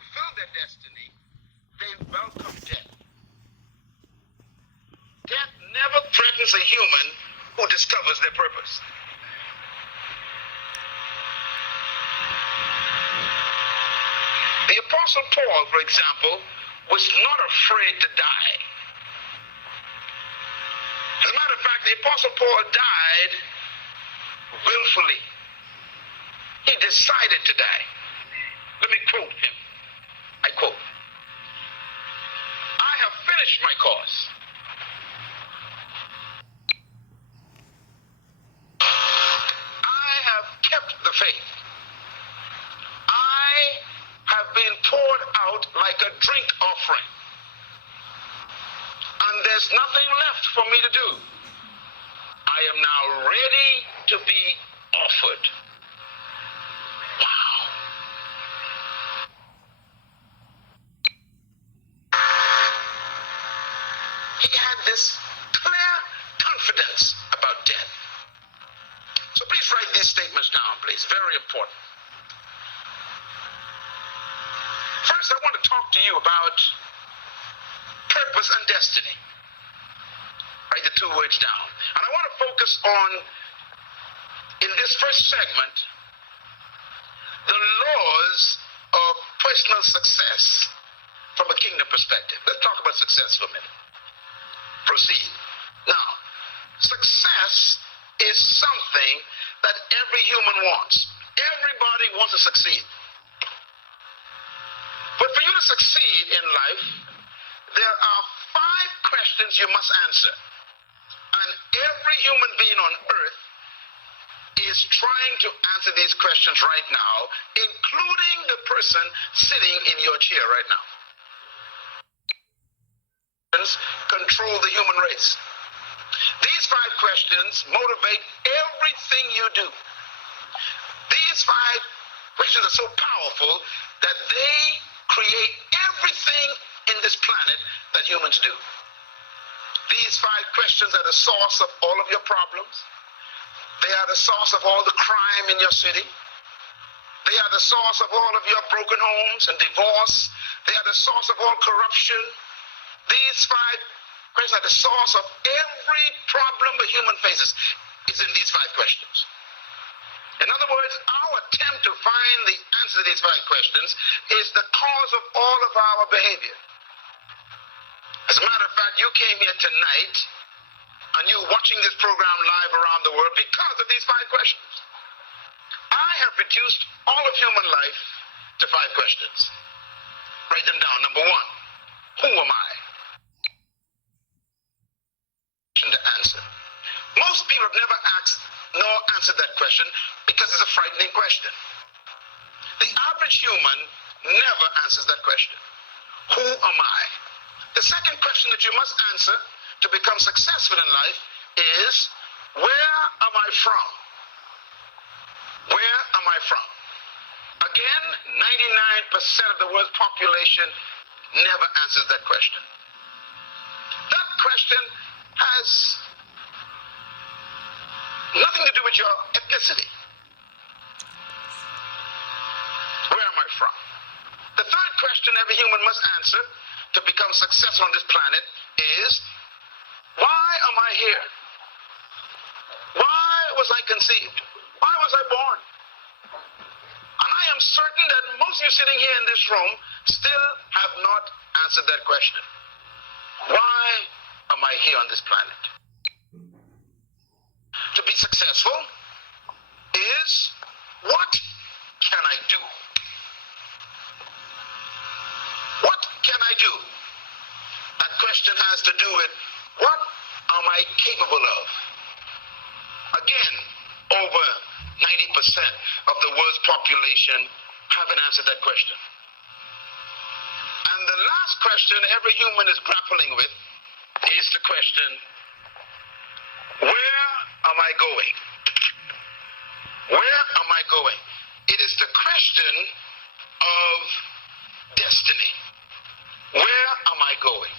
fulfill their destiny, they welcome death. Death never threatens a human who discovers their purpose. The Apostle Paul, for example, was not afraid to die. As a matter of fact, the Apostle Paul died willfully. He decided to die. Let me quote him. I quote, "I have finished my course. I have kept the faith. I have been poured out like a drink offering. And there's nothing left for me to do. I am now ready to be offered." Wow. He had this clear confidence about death. So please write these statements down, please. Very important. First, I want to talk to you about purpose and destiny. Write the two words down. And I want to focus on, in this first segment, the laws of personal success from a kingdom perspective. Let's talk about success for a minute. Proceed. Now, success is something that every human wants. Everybody wants to succeed. But for you to succeed in life, there are 5 questions you must answer. And every human being on earth is trying to answer these questions right now, including the person sitting in your chair right now. Control the human race. These 5 questions motivate everything you do. These 5 questions are so powerful that they create everything in this planet that humans do. These 5 questions are the source of all of your problems. They are the source of all the crime in your city. They are the source of all of your broken homes and divorce. They are the source of all corruption. These 5 questions are the source of every problem a human faces. It's in these 5 questions. In other words, our attempt to find the answer to these 5 questions is the cause of all of our behavior. As a matter of fact, you came here tonight and you're watching this program live around the world because of these 5 questions. I have reduced all of human life to 5 questions. Write them down. Number 1, who am I? To answer. Most people have never asked nor answered that question because it's a frightening question. The average human never answers that question. Who am I? The second question that you must answer to become successful in life is, where am I from? Where am I from? Again, 99% of the world's population never answers that question. That question has nothing to do with your ethnicity. Where am I from? The third question every human must answer to become successful on this planet is, why am I here? Why was I conceived? Why was I born? And I am certain that most of you sitting here in this room still have not answered that question. Why am I here on this planet? To be successful is, what can I do? What can I do? That question has to do with, what am I capable of? Again, over 90% of the world's population haven't answered that question. And the last question every human is grappling with is the question, where am I going? Where am I going? It is the question of destiny. Where am I going?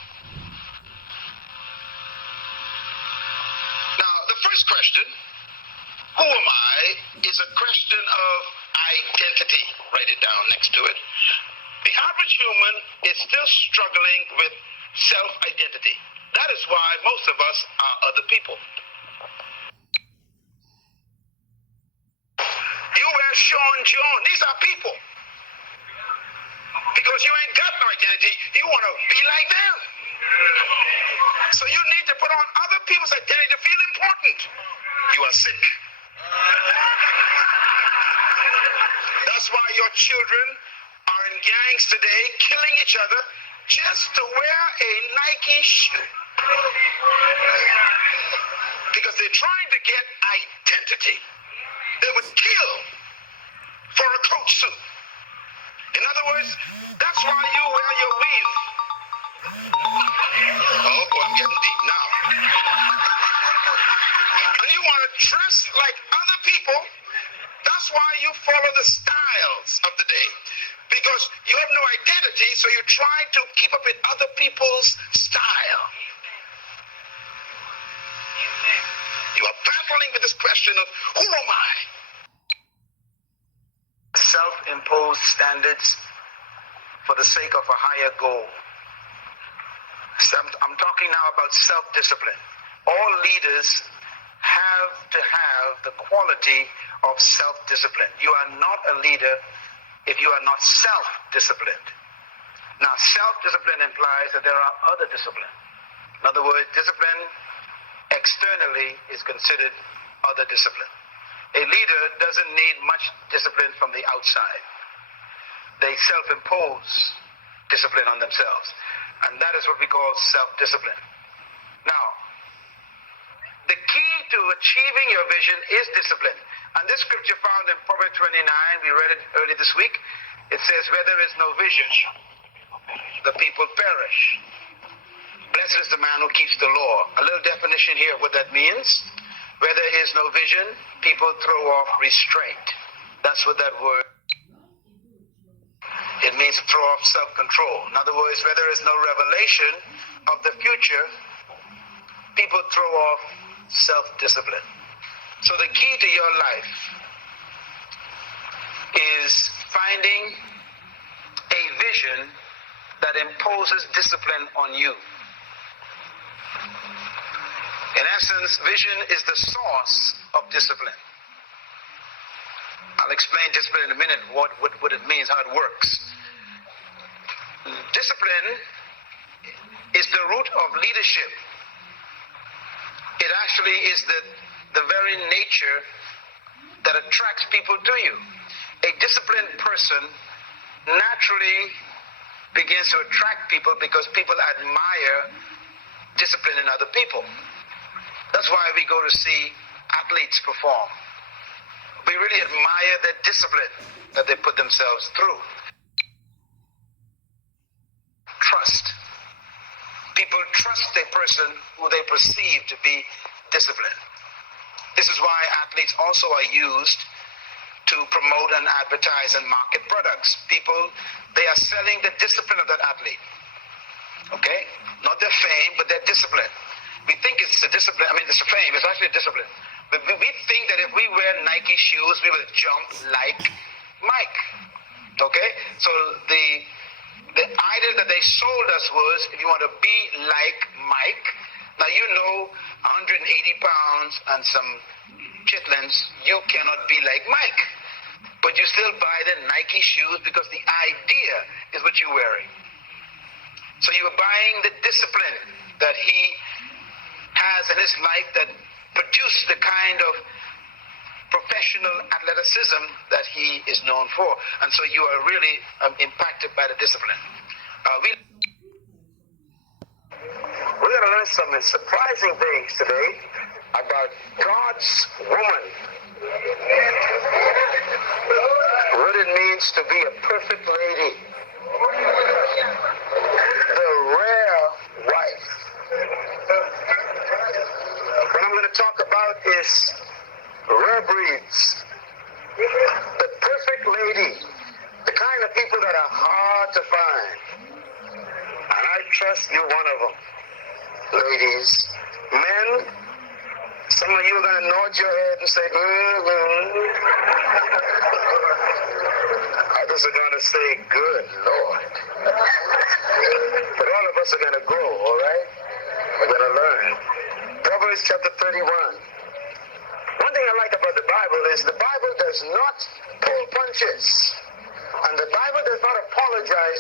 Now, the first question, who am I, is a question of identity. Write it down next to it. The average human is still struggling with self-identity. That is why most of us are other people. You wear Sean John. These are people. Because you ain't got no identity, you want to be like them. So you need to put on other people's identity to feel important. You are sick. That's why your children are in gangs today, killing each other just to wear a Nike shoe. Because they're trying to get identity. They would kill for a coat suit. In other words, that's why you wear your weave. Oh boy, I'm getting deep now. And you want to dress like other people. That's why you follow the styles of the day. Because you have no identity, so you're trying to keep up with other people's style. You are battling with this question of, who am I? Self-imposed standards for the sake of a higher goal. I'm talking now about self-discipline. All leaders have to have the quality of self-discipline. You are not a leader if you are not self-disciplined. Now, self-discipline implies that there are other disciplines. In other words, discipline externally is considered other discipline. A leader doesn't need much discipline from the outside. They self-impose discipline on themselves. And that is what we call self-discipline. Now, the key to achieving your vision is discipline. And this scripture found in Proverbs 29, we read it early this week. It says, where there is no vision, the people perish. Blessed is the man who keeps the law. A little definition here of what that means. Where there is no vision, people throw off restraint. That's what that word. It means to throw off self-control. In other words, where there is no revelation of the future, people throw off self-discipline. So the key to your life is finding a vision that imposes discipline on you. In essence, vision is the source of discipline. I'll explain discipline in a minute, what it means, how it works. Discipline is the root of leadership. It actually is the very nature that attracts people to you. A disciplined person naturally begins to attract people because people admire discipline in other people. That's why we go to see athletes perform. We really admire the discipline that they put themselves through. Trust. People trust a person who they perceive to be disciplined. This is why athletes also are used to promote and advertise and market products. People, they are selling the discipline of that athlete. Okay? Not their fame, but their discipline. We think it's the discipline, it's the fame, it's actually a discipline. But we think that if we wear Nike shoes, we will jump like Mike. Okay? So the idea that they sold us was, if you want to be like Mike, now you know 180 pounds and some chitlins, you cannot be like Mike. But you still buy the Nike shoes because the idea is what you're wearing. So you are buying the discipline that he has in his life that produced the kind of professional athleticism that he is known for. And so you are really impacted by the discipline. We're going to learn some surprising things today about God's woman. What it means to be a perfect lady. The rare wife. What I'm going to talk about is rare breeds. The perfect lady. The kind of people that are hard to find. And I trust you're one of them. Ladies. Men, some of you are going to nod your head and say, Others are going to say, good Lord. But all of us are going to grow, all right? We're going to learn. Proverbs chapter 31. One thing I like about the Bible is the Bible does not pull punches. And the Bible does not apologize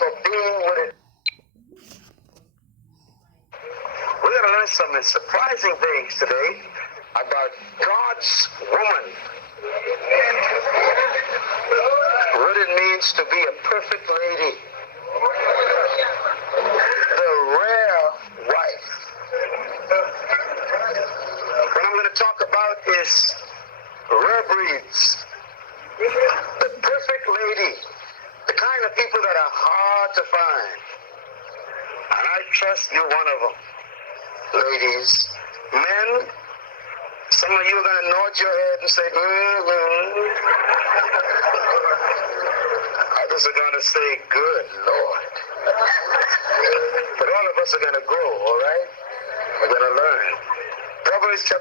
for being what it is. We're going to learn some surprising things today about God's woman. What it means to be a perfect lady. The rare wife. What I'm going to talk about is rare breeds. The perfect lady. The kind of people that are hard to find. And I trust you're one of them. Ladies, men, some of you are going to nod your head and say, Others are going to say, good Lord. But all of us are going to grow, all right? We're going to learn. Proverbs chapter